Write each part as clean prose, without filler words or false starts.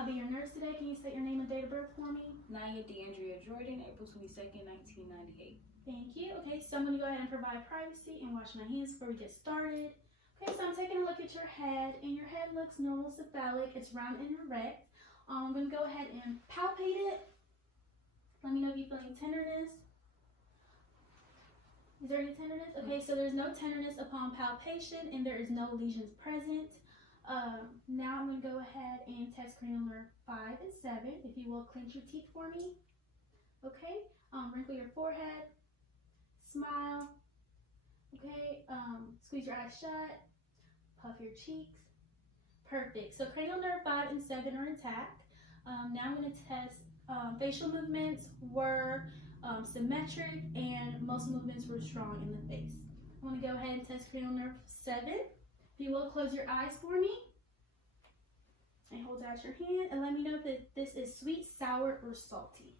I'll be your nurse today. Can you state your name and date of birth for me? Naya DeAndrea Jordan, April 22nd, 1998. Thank you. Okay, so I'm going to go ahead and provide privacy and wash my hands before we get started. Okay, so I'm taking a look at your head, and your head looks normal cephalic. It's round and erect. I'm going to go ahead and palpate it. Let me know if you're feeling tenderness. Is there any tenderness? Okay, so there's no tenderness upon palpation, and there is no lesions present. Now I'm going to go ahead and test cranial nerve 5 and 7. If you will, clench your teeth for me. Okay, wrinkle your forehead, smile. Okay, squeeze your eyes shut, puff your cheeks. Perfect. So cranial nerve 5 and 7 are intact. Now I'm going to test facial movements were symmetric, and most movements were strong in the face. I'm going to go ahead and test cranial nerve 7. If you will, close your eyes for me and hold out your hand and let me know if this is sweet, sour, or salty.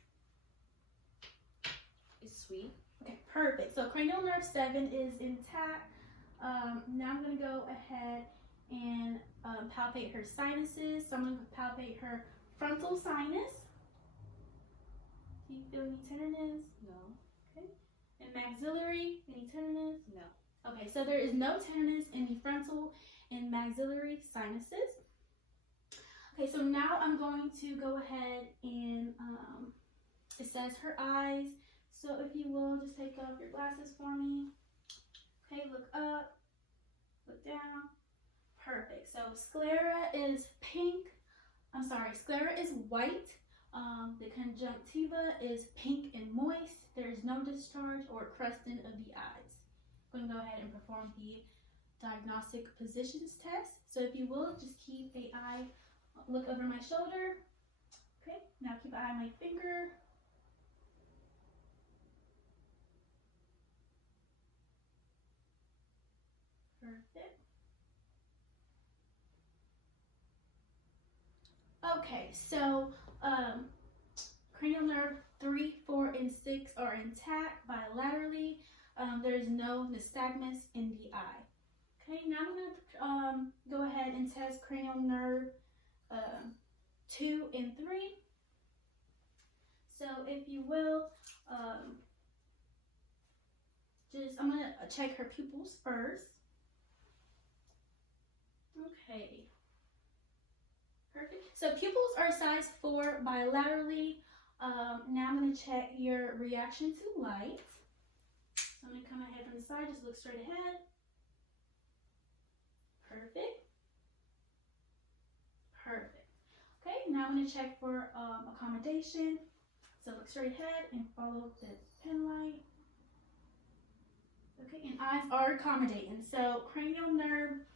It's sweet. Okay, perfect. So cranial nerve 7 is intact. Now I'm going to go ahead and palpate her sinuses. So I'm going to palpate her frontal sinus. Do you feel any tenderness? No. Okay. And maxillary, any tenderness? No. Okay, so there is no tenderness in the frontal and maxillary sinuses. Okay, so now I'm going to go ahead and assess her eyes. So if you will, just take off your glasses for me. Okay, look up, look down. Perfect. So sclera is pink. Sclera is white. The conjunctiva is pink and moist. There is no discharge or crusting of the eyes. I'm going to go ahead and perform the diagnostic positions test. So if you will, just keep an eye, look over my shoulder. Okay, now keep an eye on my finger. Perfect. Okay, so cranial nerve 3, 4, and 6 are intact bilaterally. There's no nystagmus in the eye. Okay, now I'm going to go ahead and test cranial nerve 2 and 3. So if you will, I'm going to check her pupils first. Okay. Perfect. So pupils are size 4 bilaterally. Now I'm going to check your reaction to light. So I'm going to come ahead from the side, just look straight ahead. Perfect. Perfect. Okay, now I'm going to check for accommodation. So look straight ahead and follow the pen light. Okay, and eyes are accommodating. So cranial nerve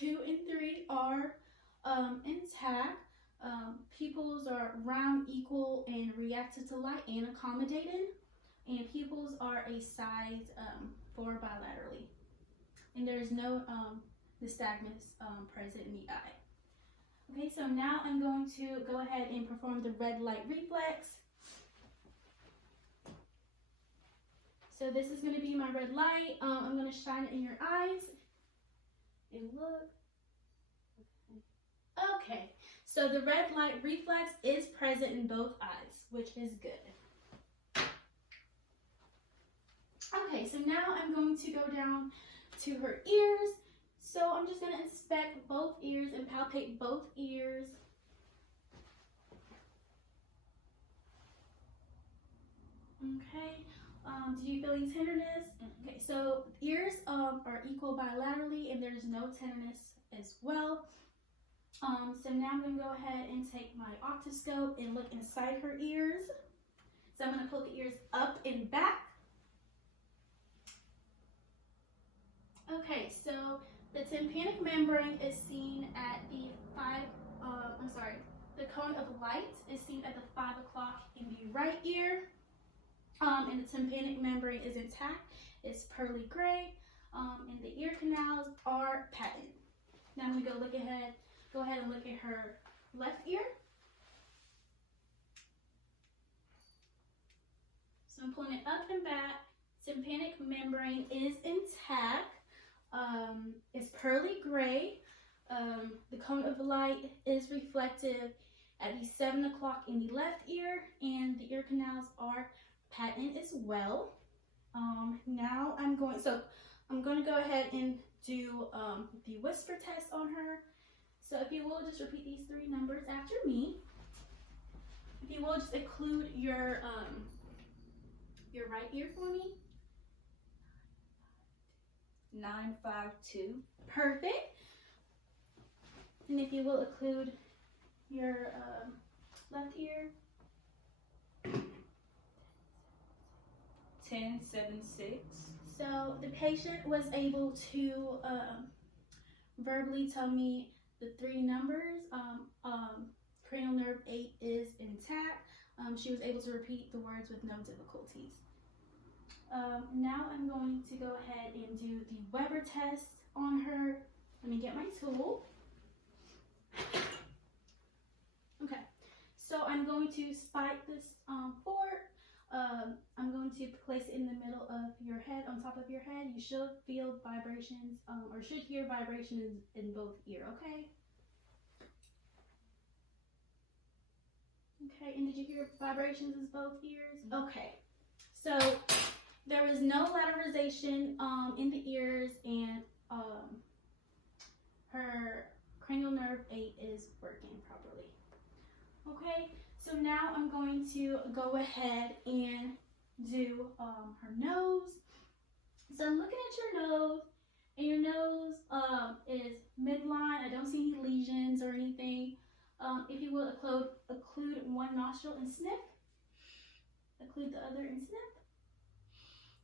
2 and 3 are intact. Pupils are round, equal, and reactive to light and accommodating. And pupils are a size 4 bilaterally. And there's no nystagmus present in the eye. Okay, so now I'm going to go ahead and perform the red light reflex. So this is going to be my red light. I'm going to shine it in your eyes and look. Okay, so the red light reflex is present in both eyes, which is good. Okay, so now I'm going to go down to her ears. So I'm just going to inspect both ears and palpate both ears. Okay, do you feel any tenderness? Okay, so ears are equal bilaterally, and there's no tenderness as well. So now I'm going to go ahead and take my octoscope and look inside her ears. So I'm going to pull the ears up and back. Okay, so the tympanic membrane is seen at the the cone of light is seen at the 5 o'clock in the right ear. And the tympanic membrane is intact. It's pearly gray. And the ear canals are patent. Now I'm going to go ahead and look at her left ear. So I'm pulling it up and back. Tympanic membrane is intact. It's pearly gray. The cone of light is reflective at the 7 o'clock in the left ear, and the ear canals are patent as well. Now I'm going to go ahead and do the whisper test on her. So if you will, just repeat these 3 numbers after me. If you will, just occlude your right ear for me. 952. Perfect. And if you will, occlude your left ear. 1076. So the patient was able to verbally tell me the 3 numbers. Cranial nerve 8 is intact. She was able to repeat the words with no difficulties. Now I'm going to go ahead and do the Weber test on her. Let me get my tool. Okay, so I'm going to spike this fork. I'm going to place it in the middle of your head, on top of your head. You should feel vibrations, or should hear vibrations in both ears, okay? Okay, and did you hear vibrations in both ears? Okay, so there is no lateralization in the ears, and her cranial nerve 8 is working properly. Okay, so now I'm going to go ahead and do her nose. So I'm looking at your nose, and your nose is midline. I don't see any lesions or anything. If you will, occlude one nostril and sniff. Occlude the other and sniff.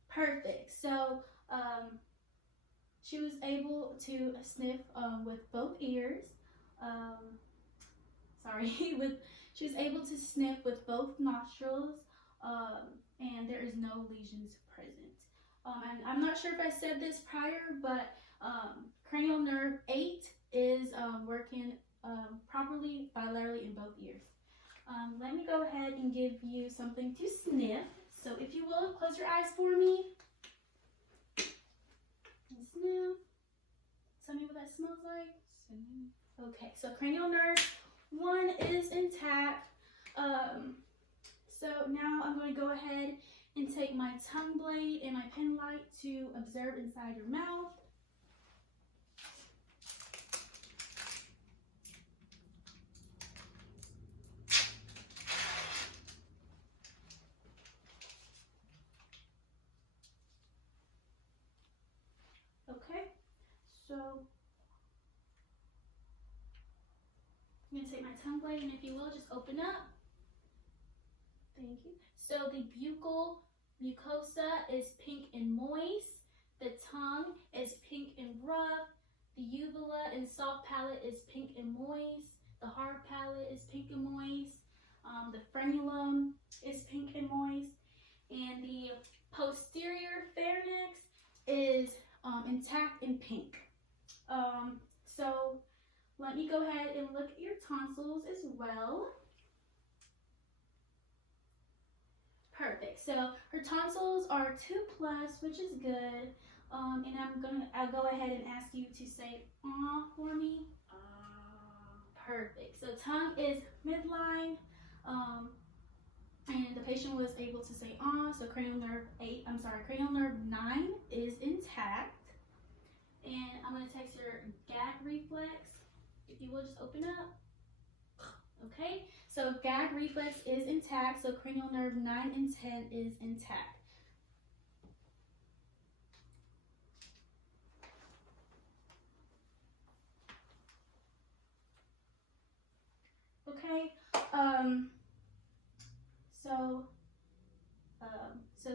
Perfect. So she was able to sniff with both ears. She was able to sniff with both nostrils, and there is no lesions present. And I'm not sure if I said this prior, but cranial nerve 8 is working properly bilaterally in both ears. Let me go ahead and give you something to sniff. So if you will, close your eyes for me. And sniff. Tell me what that smells like. Okay, so cranial nerve 1 is intact. So now I'm going to go ahead and take my tongue blade and my pen light to observe inside your mouth. Okay, so I'm going to take my tongue blade, and if you will, just open up. Thank you. So the buccal mucosa is pink and moist. The tongue is pink and rough. The uvula and soft palate is pink and moist. The hard palate is pink and moist. The frenulum is pink and moist. And the posterior pharynx is intact and pink. So let me go ahead and look at your tonsils as well. Perfect. So her tonsils are 2+, which is good. And I'll go ahead and ask you to say "ah" for me. Perfect. So tongue is midline. And the patient was able to say "ah." So cranial nerve 9 is intact. And I'm going to text your gag reflex. If you will, just open up. Okay, so gag reflex is intact, so cranial nerve 9 and 10 is intact. Okay, so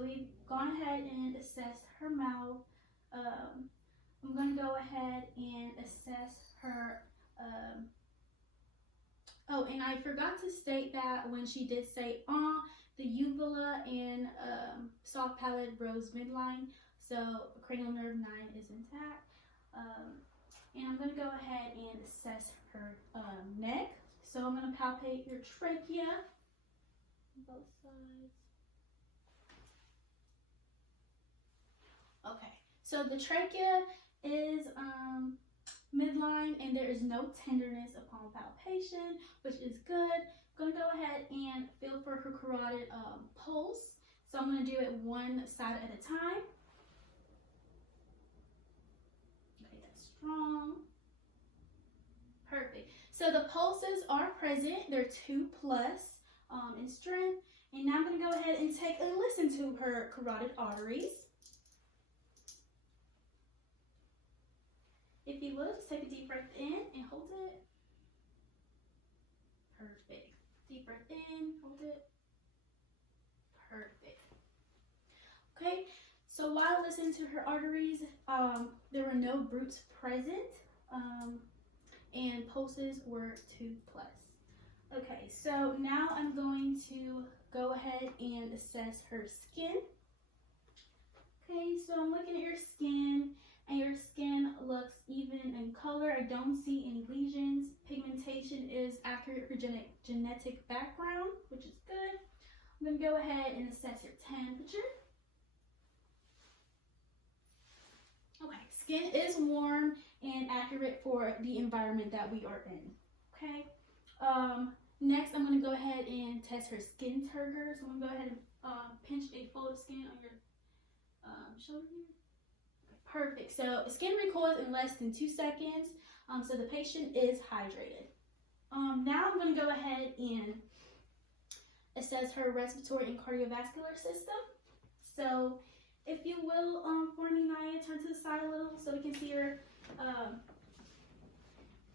we've gone ahead and assessed her mouth. I'm going to go ahead and assess her. Oh, and I forgot to state that when she did say "ah," the uvula and soft palate rose midline, so cranial nerve 9 is intact. And I'm going to go ahead and assess her neck. So I'm going to palpate your trachea, both sides. Okay, so the trachea is midline, and there is no tenderness upon palpation, which is good. I'm going to go ahead and feel for her carotid pulse. So I'm going to do it one side at a time. Okay, that's strong. Perfect. So the pulses are present. They're 2+ in strength. And now I'm going to go ahead and take a listen to her carotid arteries. If you will, just take a deep breath in and hold it. Perfect. Deep breath in, hold it. Perfect. Okay, so while listening to her arteries, there were no brutes present, and pulses were 2+. Okay, so now I'm going to go ahead and assess her skin. Okay, so I'm looking at your skin, and your skin looks even in color. I don't see any lesions. Pigmentation is accurate for genetic background, which is good. I'm going to go ahead and assess your temperature. Okay, skin is warm and accurate for the environment that we are in. Okay. Next, I'm going to go ahead and test her skin turgor. So I'm going to go ahead and pinch a fold of skin on your shoulder here. Perfect. So skin recoils in less than 2 seconds. So the patient is hydrated. Now I'm going to go ahead and assess her respiratory and cardiovascular system. So if you will, for me, Naya, turn to the side a little so we can see your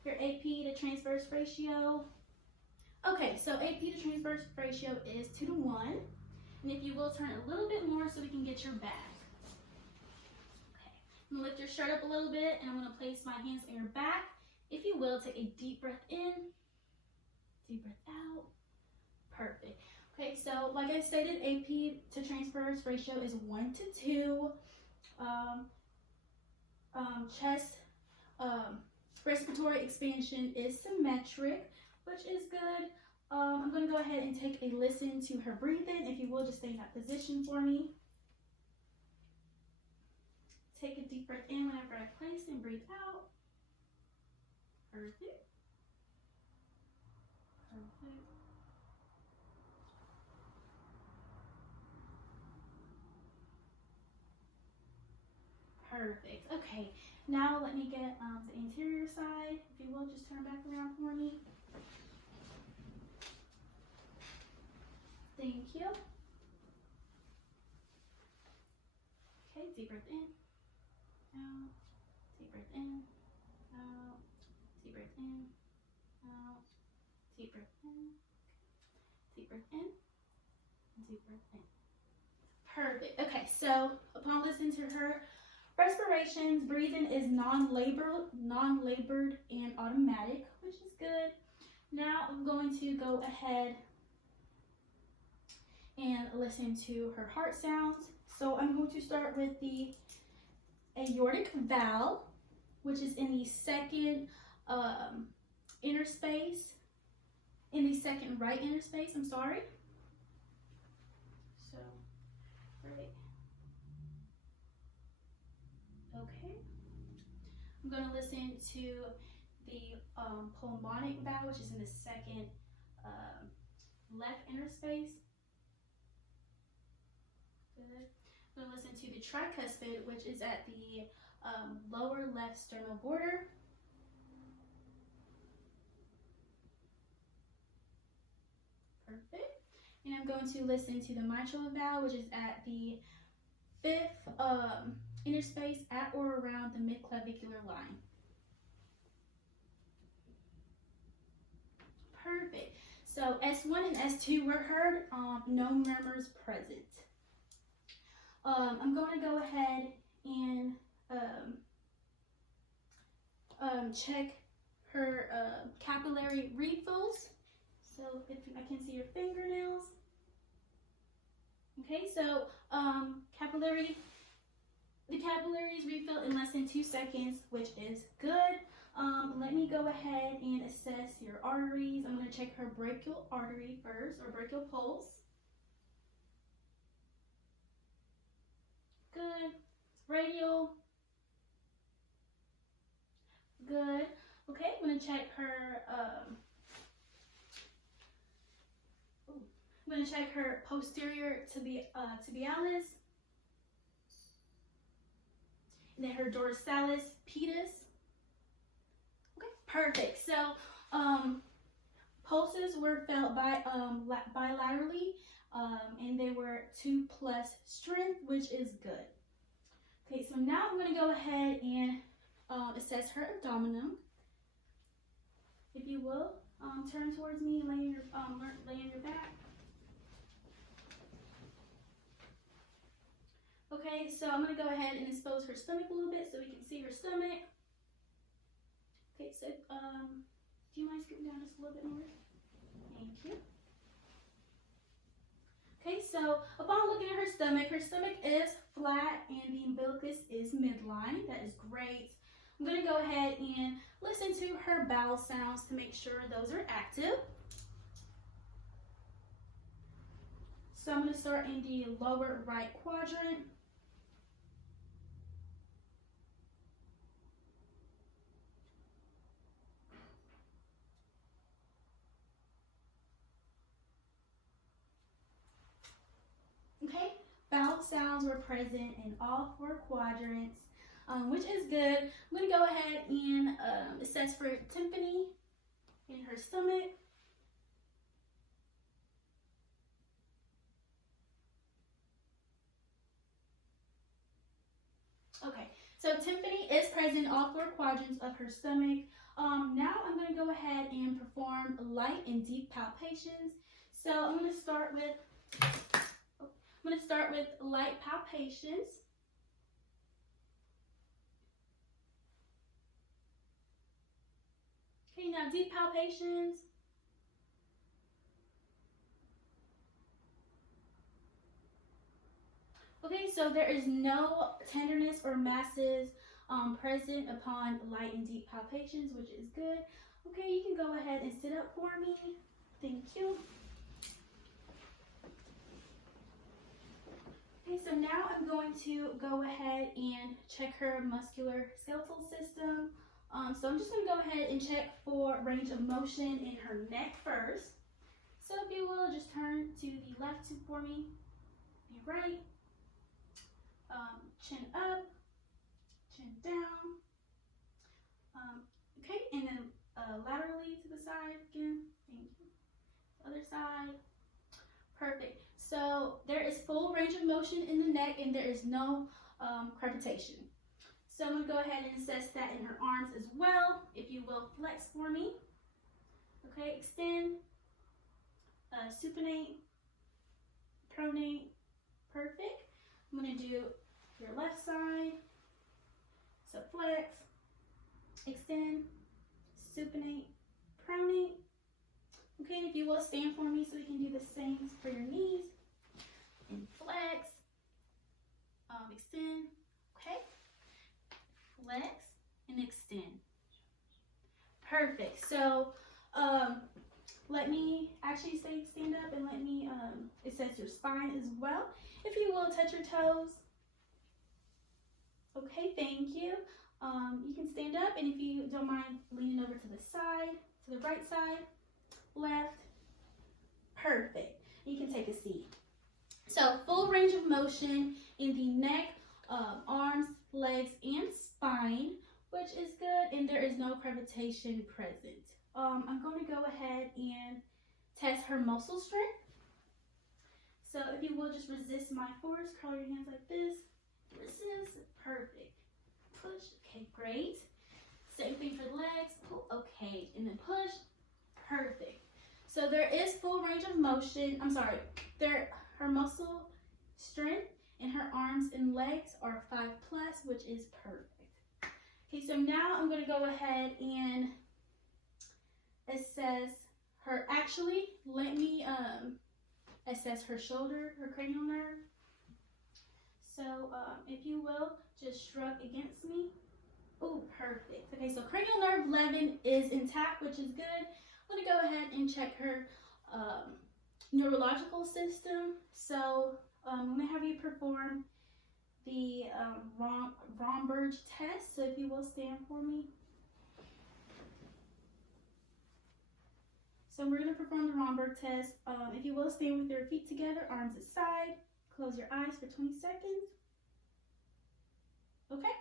AP to transverse ratio. Okay, so AP to transverse ratio is 2:1. And if you will, turn a little bit more so we can get your back. Okay, I'm gonna lift your shirt up a little bit, and I'm gonna place my hands on your back. If you will, take a deep breath in, deep breath out. Perfect. Okay, so like I stated, AP to transverse ratio is 1:2. Chest respiratory expansion is symmetric, which is good. I'm going to go ahead and take a listen to her breathing. If you will, just stay in that position for me. Take a deep breath in whenever I place and breathe out. Perfect. Perfect. Perfect. Okay, now let me get the anterior side. If you will, just turn back around for me. Thank you. Okay, deep breath in, out, deep breath in, out, deep breath in, out, deep breath in, deep breath in, deep breath in. Perfect. Okay, so upon listening to her respirations, breathing is non-labored and automatic, which is good. Now I'm going to go ahead and listen to her heart sounds. So I'm going to start with the aortic valve, which is in the second inner space, in the second right inner space, I'm sorry. So, right. Okay. I'm going to listen to the pulmonic valve, which is in the second left inner space. Good. I'm going to listen to the tricuspid, which is at the lower left sternal border. Perfect. And I'm going to listen to the mitral valve, which is at the fifth inner space at or around the midclavicular line. Perfect. So S1 and S2 were heard, no murmurs present. I'm going to go ahead and check her capillary refills. So if I can see your fingernails. Okay, so the capillaries refill in less than 2 seconds, which is good. Let me go ahead and assess your arteries. I'm going to check her brachial artery first, or brachial pulse. Good. Radial. Good. Okay, I'm gonna check her. I'm gonna check her posterior tibialis, and then her dorsalis pedis. Okay, perfect. So, pulses were felt bilaterally, and they were 2+ strength, which is good. Okay, so now I'm gonna go ahead and assess her abdominum. If you will, turn towards me and lay on your back. Okay, so I'm going to go ahead and expose her stomach a little bit so we can see her stomach. Okay, so do you mind scooting down just a little bit more? Thank you. Okay, so upon looking at her stomach is flat and the umbilicus is midline. That is great. I'm going to go ahead and listen to her bowel sounds to make sure those are active. So I'm going to start in the lower right quadrant. Okay, bowel sounds were present in all 4 quadrants, which is good. I'm going to go ahead and assess for tympani in her stomach. Okay, so tympani is present in all 4 quadrants of her stomach. Now I'm going to go ahead and perform light and deep palpations. So I'm going to start with light palpations. Okay, now deep palpations. Okay, so there is no tenderness or masses present upon light and deep palpations, which is good. Okay, you can go ahead and sit up for me. Thank you. Okay, so now I'm going to go ahead and check her muscular skeletal system. So I'm just going to go ahead and check for range of motion in her neck first. So if you will, just turn to the left for me, be right. Chin up, chin down. Okay, and then laterally to the side again. Thank you. Other side. Perfect. So there is full range of motion in the neck and there is no crepitation. So I'm going to go ahead and assess that in her arms as well. If you will, flex for me. Okay, extend, supinate, pronate. Perfect. I'm going to do your left side. So flex, extend, supinate, pronate. Okay, and if you will, stand for me so we can do the same for your knees. And flex, extend, okay, flex, and extend. Perfect. So, let me actually stand up and let me assess your spine as well. If you will, touch your toes. Okay, thank you. You can stand up, and if you don't mind leaning over to the side, to the right side, left. Perfect. You can take a seat. So full range of motion in the neck, arms, legs, and spine, which is good, and there is no crepitation present. I'm going to go ahead and test her muscle strength. So if you will, just resist my force, curl your hands like this, resist, perfect. Push, okay, great. Same thing for the legs, pull, okay, and then push, perfect. So there is full range of motion, her muscle strength in her arms and legs are 5+, which is perfect. Okay, so now I'm going to go ahead and assess her, let me assess her shoulder, her cranial nerve. So if you will, just shrug against me. Oh, perfect. Okay, so cranial nerve 11 is intact, which is good. I'm going to go ahead and check her neurological system. So I'm going to have you perform the Romberg Test. So if you will, stand for me. So we're going to perform the Romberg test. If you will, stand with your feet together, arms aside. Close your eyes for 20 seconds. Okay.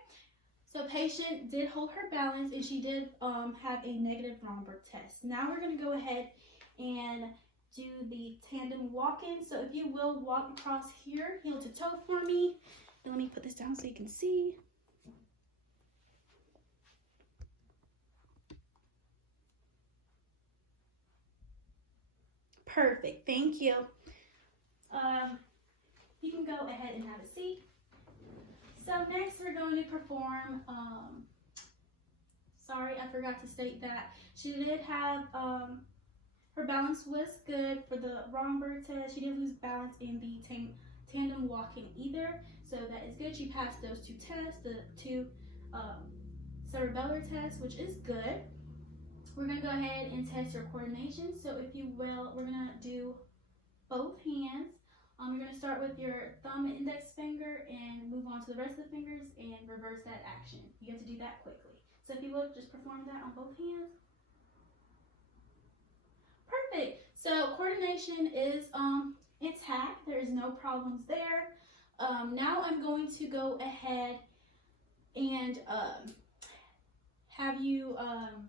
So patient did hold her balance and she did have a negative Romberg test. Now we're going to go ahead and do the tandem walking. So if you will, walk across here, heel to toe for me. And let me put this down so you can see. Perfect, thank you. You can go ahead and have a seat. So next we're going to perform, sorry, I forgot to state that she did have, her balance was good for the Romberg test. She didn't lose balance in the tandem walking either, so that is good. She passed those two tests, the two cerebellar tests, which is good. We're going to go ahead and test her coordination. So if you will, we're going to do both hands. You're going to start with your thumb and index finger and move on to the rest of the fingers and reverse that action. You have to do that quickly. So if you will, just perform that on both hands. Perfect. So coordination is intact. There is no problems there. Now I'm going to go ahead and have you, I'm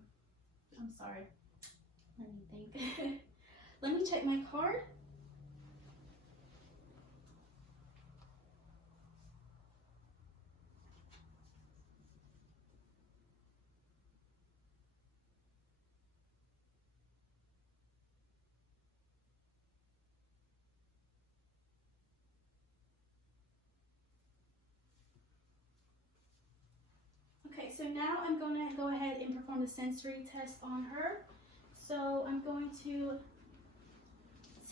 sorry, let me think. Let me check my card. Okay, so now I'm going to go ahead and perform the sensory test on her. So I'm going to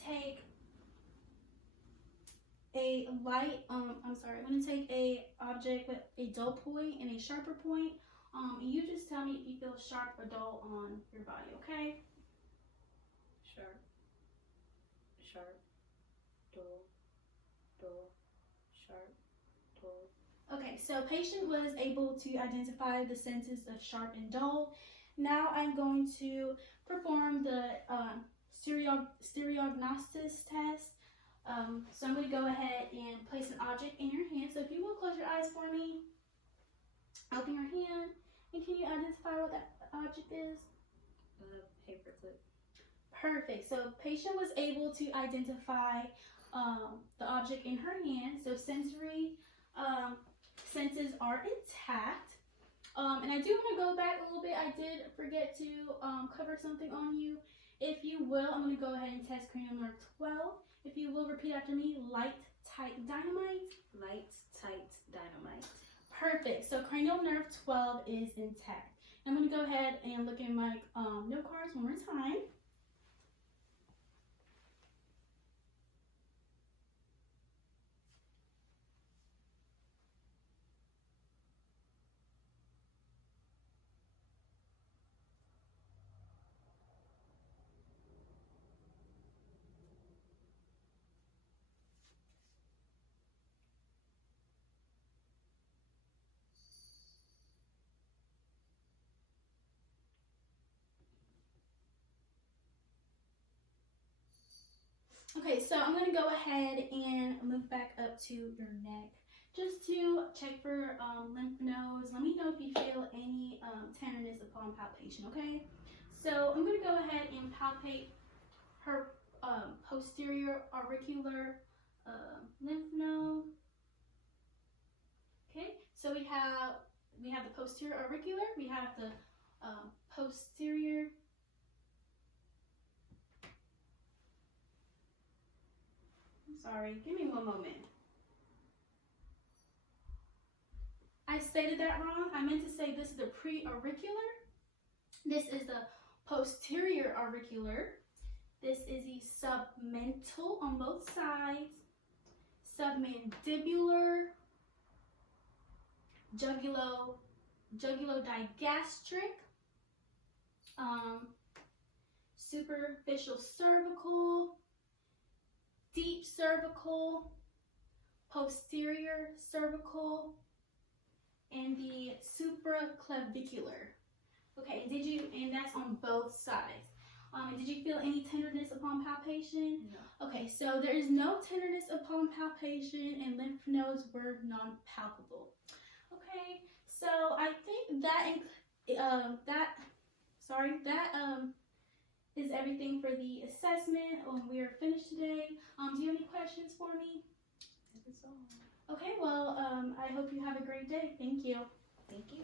take a light, I'm going to take a object with a dull point and a sharper point. And you just tell me if you feel sharp or dull on your body, okay? Sharp, sharp, dull, dull, sharp, dull. Okay, so patient was able to identify the senses of sharp and dull. Now I'm going to perform the Diagnostic test. So I'm going to go ahead and place an object in your hand. So if you will close your eyes for me, open your hand, and can you identify what that object is? Paperclip. Perfect. So patient was able to identify the object in her hand. So sensory senses are intact. And I do want to go back a little bit. I did forget to cover something on you. If you will, I'm going to go ahead and test cranial nerve 12. If you will repeat after me, light, tight, dynamite. Light, tight, dynamite. Perfect. So cranial nerve 12 is intact. I'm going to go ahead and look at my note cards one more time. Okay, so I'm going to go ahead and move back up to your neck just to check for lymph nodes. Let me know if you feel any tenderness upon palpation, okay? So I'm going to go ahead and palpate her posterior auricular lymph node. Okay, so we have the posterior auricular, we have the posterior. Sorry, give me one moment. I stated that wrong. I meant to say this is the pre-auricular. This is the posterior auricular. This is the submental on both sides. Submandibular. Jugulodigastric. Superficial cervical. Deep cervical, posterior cervical, and the supraclavicular. Okay, and that's on both sides. Did you feel any tenderness upon palpation? No. Okay, so there is no tenderness upon palpation, and lymph nodes were non-palpable. Okay, so I think that is everything for the assessment. We are finished today. Do you have any questions for me? That's all. Okay, well, I hope you have a great day. Thank you. Thank you.